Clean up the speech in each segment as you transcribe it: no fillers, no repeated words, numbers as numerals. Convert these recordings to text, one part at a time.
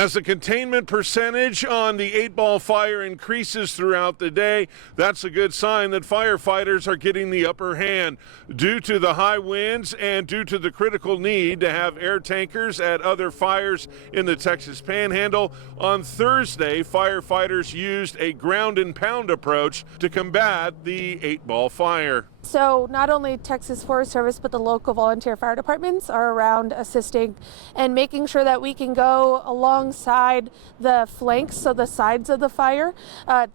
As the containment percentage on the 8-ball fire increases throughout the day, that's a good sign that firefighters are getting the upper hand. Due to the high winds and due to the critical need to have air tankers at other fires in the Texas Panhandle, on Thursday, firefighters used a ground and pound approach to combat the 8-ball fire. So not only Texas Forest Service, but the local volunteer fire departments are around assisting and making sure that we can go alongside the flanks, so the sides of the fire,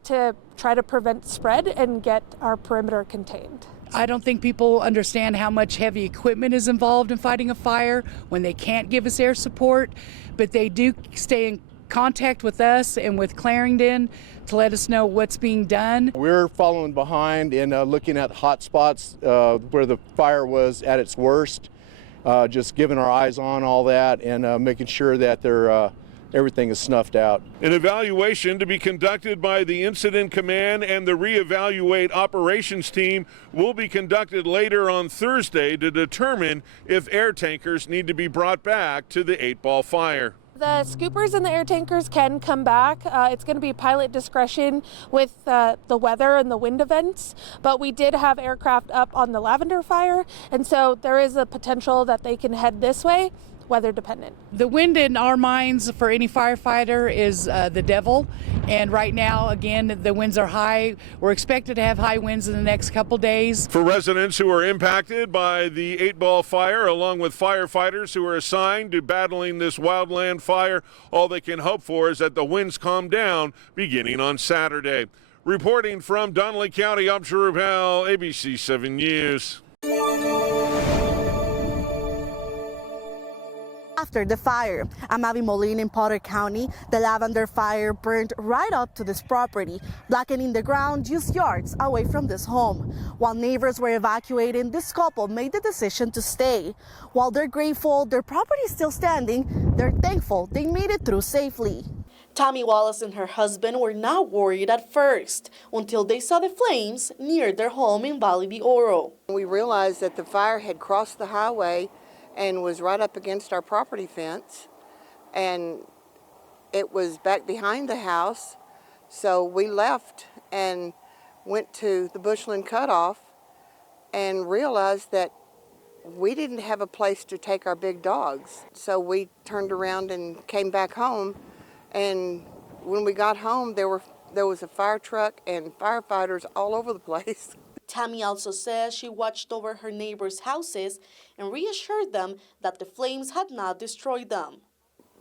to try to prevent spread and get our perimeter contained. I don't think people understand how much heavy equipment is involved in fighting a fire when they can't give us air support, but they do stay in contact with us and with Clarendon to let us know what's being done. We're following behind and looking at hot spots where the fire was at its worst, just giving our eyes on all that and making sure that everything is snuffed out. An evaluation to be conducted by the Incident Command and the Reevaluate Operations Team will be conducted later on Thursday to determine if air tankers need to be brought back to the 8-ball fire. The scoopers and the air tankers can come back. It's going to be pilot discretion with the weather and the wind events, but we did have aircraft up on the Lavender fire, and so there is a potential that they can head this way, weather dependent. The wind in our minds for any firefighter is the devil, and right now, again, the winds are high. We're expected to have high winds in the next couple days. For residents who are impacted by the 8-ball fire, along with firefighters who are assigned to battling this wildland fire, all they can hope for is that the winds calm down beginning on Saturday. Reporting from Donnelly County, I'm Drew Bell, ABC 7 News. After the fire, I'm Abby Molina in Potter County. The lavender fire burned right up to this property, blackening the ground just yards away from this home. While neighbors were evacuating, this couple made the decision to stay. While they're grateful their property is still standing, they're thankful they made it through safely. Tammy Wallace and her husband were not worried at first until they saw the flames near their home in Valle de Oro. We realized that the fire had crossed the highway and was right up against our property fence, and it was back behind the house. So we left and went to the Bushland Cutoff and realized that we didn't have a place to take our big dogs. So we turned around and came back home, and when we got home, there was a fire truck and firefighters all over the place. Tammy also says she watched over her neighbors' houses and reassured them that the flames had not destroyed them.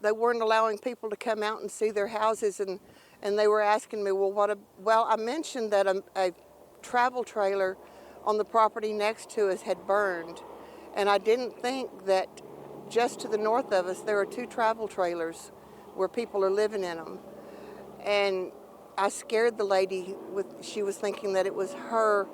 They weren't allowing people to come out and see their houses, and they were asking me, well, I mentioned that a travel trailer on the property next to us had burned, and I didn't think that just to the north of us there are 2 travel trailers where people are living in them. And I scared the lady she was thinking that it was her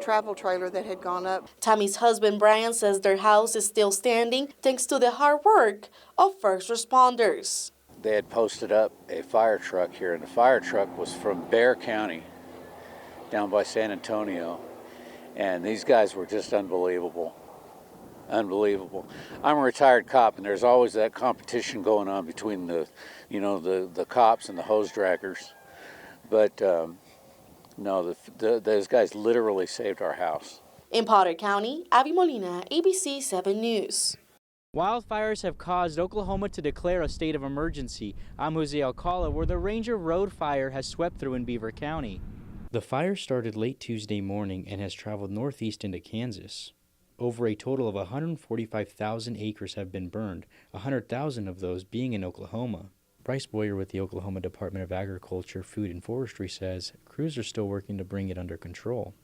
travel trailer that had gone up. Tammy's husband Brian says their house is still standing thanks to the hard work of first responders. They had posted up a fire truck here, and the fire truck was from Beaver County down by San Antonio, and these guys were just unbelievable. Unbelievable. I'm a retired cop, and there's always that competition going on between the cops and the hose draggers, but no, those guys literally saved our house. In Potter County, Abby Molina, ABC 7 News. Wildfires have caused Oklahoma to declare a state of emergency. I'm Jose Alcala, where the Ranger Road fire has swept through in Beaver County. The fire started late Tuesday morning and has traveled northeast into Kansas. Over a total of 145,000 acres have been burned, 100,000 of those being in Oklahoma. Bryce Boyer with the Oklahoma Department of Agriculture, Food and Forestry says crews are still working to bring it under control.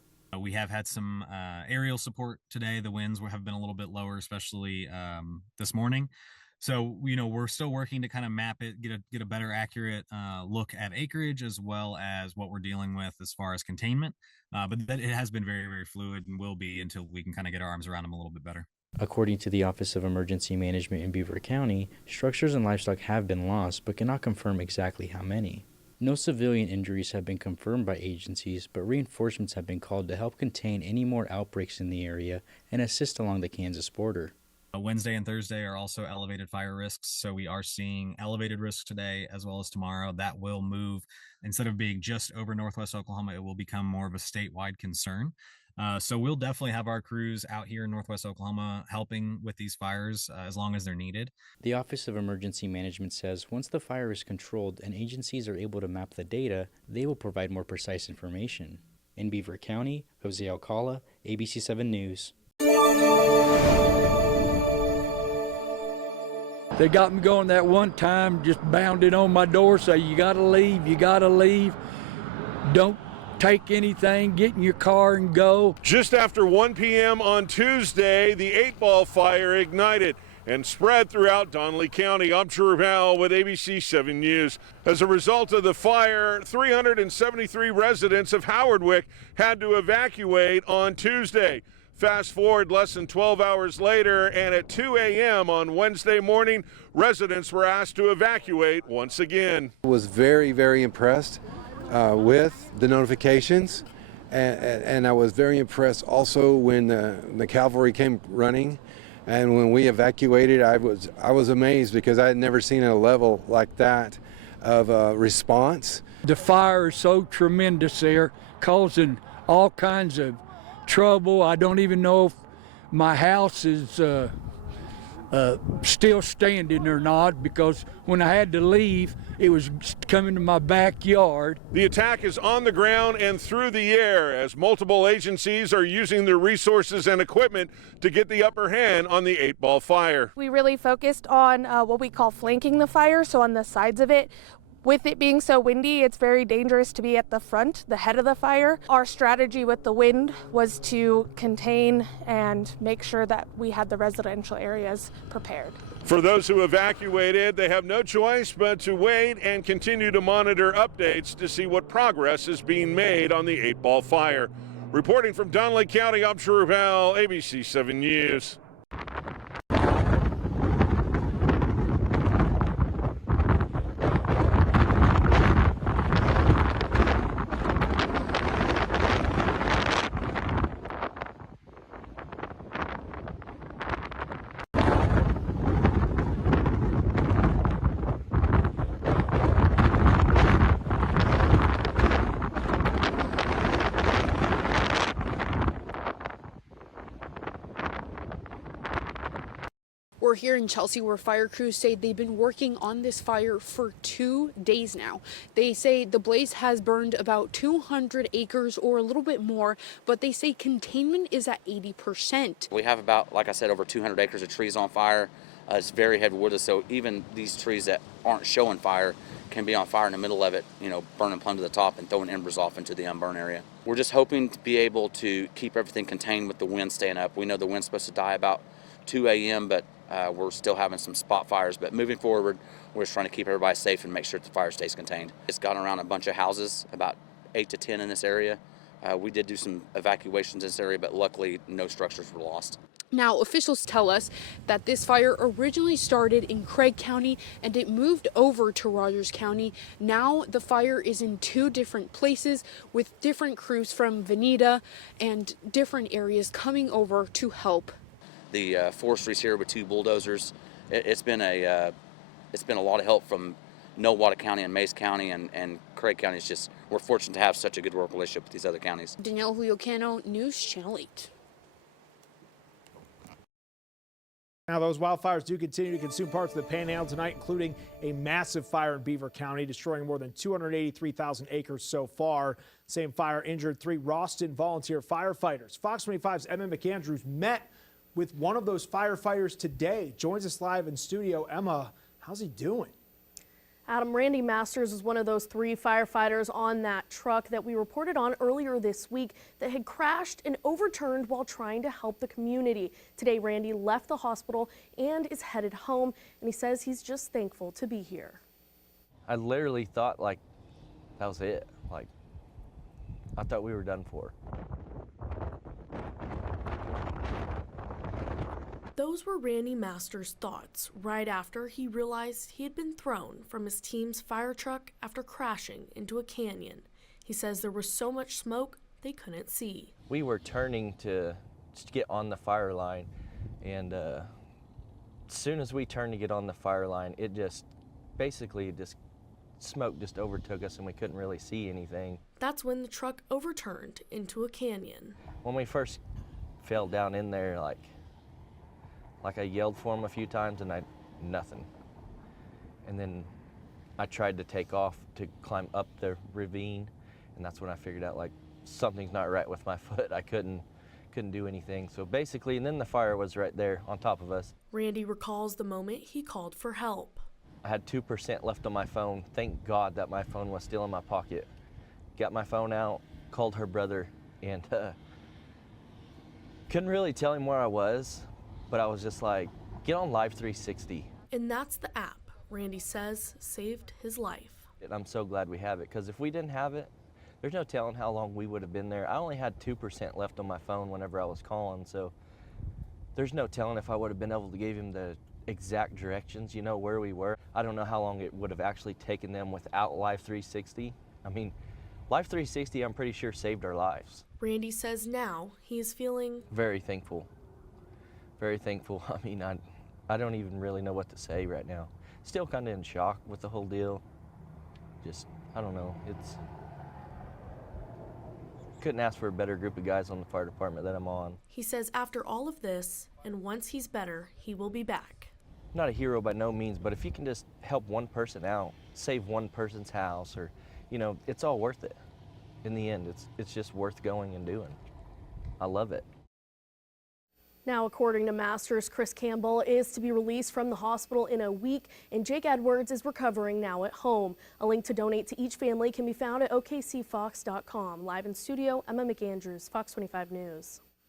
We have had some aerial support today. The winds have been a little bit lower, especially this morning. So, we're still working to kind of map it, get a better accurate look at acreage as well as what we're dealing with as far as containment. But it has been very, very fluid and will be until we can kind of get our arms around them a little bit better. According to the Office of Emergency Management in Beaver County, structures and livestock have been lost but cannot confirm exactly how many. No civilian injuries have been confirmed by agencies, but reinforcements have been called to help contain any more outbreaks in the area and assist along the Kansas border. Wednesday and Thursday are also elevated fire risks. So we are seeing elevated risks today as well as tomorrow. That will move. Instead of being just over Northwest Oklahoma, it will become more of a statewide concern. So we'll definitely have our crews out here in Northwest Oklahoma helping with these fires as long as they're needed. The Office of Emergency Management says once the fire is controlled and agencies are able to map the data, they will provide more precise information. In Beaver County, Jose Alcala, ABC 7 News. They got me going that one time, just bounded on my door, say, you gotta leave, you gotta leave. Don't take anything, get in your car and go. Just after 1 p.m. on Tuesday, the 8-ball fire ignited and spread throughout Donnelly County. I'm Drew Howell with ABC 7 News. As a result of the fire, 373 residents of Howardwick had to evacuate on Tuesday. Fast forward less than 12 hours later, and at 2 a.m. on Wednesday morning, residents were asked to evacuate once again. I was very, very impressed with the notifications, and I was very impressed also when the cavalry came running, and when we evacuated, I was amazed because I had never seen a level like that of response. The fire is so tremendous there, causing all kinds of trouble. I don't even know if my house is still standing or not, because when I had to leave, it was coming to my backyard. The attack is on the ground and through the air as multiple agencies are using their resources and equipment to get the upper hand on the 8-ball fire. We really focused on what we call flanking the fire, so on the sides of it. With it being so windy, it's very dangerous to be at the front, the head of the fire. Our strategy with the wind was to contain and make sure that we had the residential areas prepared. For those who evacuated, they have no choice but to wait and continue to monitor updates to see what progress is being made on the 8-ball fire. Reporting from Donnelly County, I'm Drew Howell, ABC 7 News. We're here in Chelsea where fire crews say they've been working on this fire for 2 days now. They say the blaze has burned about 200 acres or a little bit more, but they say containment is at 80%. We have about, like I said, over 200 acres of trees on fire. It's very heavy wooded, so even these trees that aren't showing fire can be on fire in the middle of it, burning plumb to the top and throwing embers off into the unburned area. We're just hoping to be able to keep everything contained with the wind staying up. We know the wind's supposed to die about 2 a.m., but we're still having some spot fires. But moving forward, we're just trying to keep everybody safe and make sure that the fire stays contained. It's gotten around a bunch of houses, about 8 to 10 in this area. We did do some evacuations in this area, but luckily no structures were lost. Now, officials tell us that this fire originally started in Craig County and it moved over to Rogers County. Now the fire is in 2 different places with different crews from Veneta and different areas coming over to help. The forestry's here with 2 bulldozers. It's been a lot of help from Nowata County and Mays County and Craig County. It's just, we're fortunate to have such a good work relationship with these other counties. Danielle Huliocano, News Channel 8. Now, those wildfires do continue to consume parts of the Panhandle tonight, including a massive fire in Beaver County, destroying more than 283,000 acres so far. Same fire injured 3 Ralston volunteer firefighters. Fox 25's Emma McAndrews met with one of those firefighters today. Joins us live in studio. Emma, how's he doing? Adam, Randy Masters is one of those 3 firefighters on that truck that we reported on earlier this week that had crashed and overturned while trying to help the community. Today, Randy left the hospital and is headed home, and he says he's just thankful to be here. I literally thought that was it. I thought we were done for. Those were Randy Masters' thoughts right after he realized he had been thrown from his team's fire truck after crashing into a canyon. He says there was so much smoke they couldn't see. We were turning to just get on the fire line, and as soon as we turned to get on the fire line, it just basically smoke just overtook us and we couldn't really see anything. That's when the truck overturned into a canyon. When we first fell down in there, like I yelled for him a few times and nothing. And then I tried to take off to climb up the ravine, and that's when I figured out like something's not right with my foot. I couldn't do anything. So basically, and then the fire was right there on top of us. Randy recalls the moment he called for help. I had 2% left on my phone. Thank God that my phone was still in my pocket. Got my phone out, called her brother, and couldn't really tell him where I was, but I was just like, get on Live 360. And that's the app Randy says saved his life. And I'm so glad we have it, because if we didn't have it, there's no telling how long we would have been there. I only had 2% left on my phone whenever I was calling, so there's no telling if I would have been able to give him the exact directions, you know, where we were. I don't know how long it would have actually taken them without Live 360. I mean, Live 360, I'm pretty sure, saved our lives. Randy says now he is feeling very thankful. Very thankful. I mean, I don't even really know what to say right now. Still kind of in shock with the whole deal. Just, I don't know. Couldn't ask for a better group of guys on the fire department that I'm on. He says after all of this, and once he's better, he will be back. Not a hero by no means, but if you can just help one person out, save one person's house, or, you know, it's all worth it. In the end, it's just worth going and doing. I love it. Now, according to Masters, Chris Campbell is to be released from the hospital in a week, and Jake Edwards is recovering now at home. A link to donate to each family can be found at okcfox.com. Live in studio, Emma McAndrews, Fox 25 News.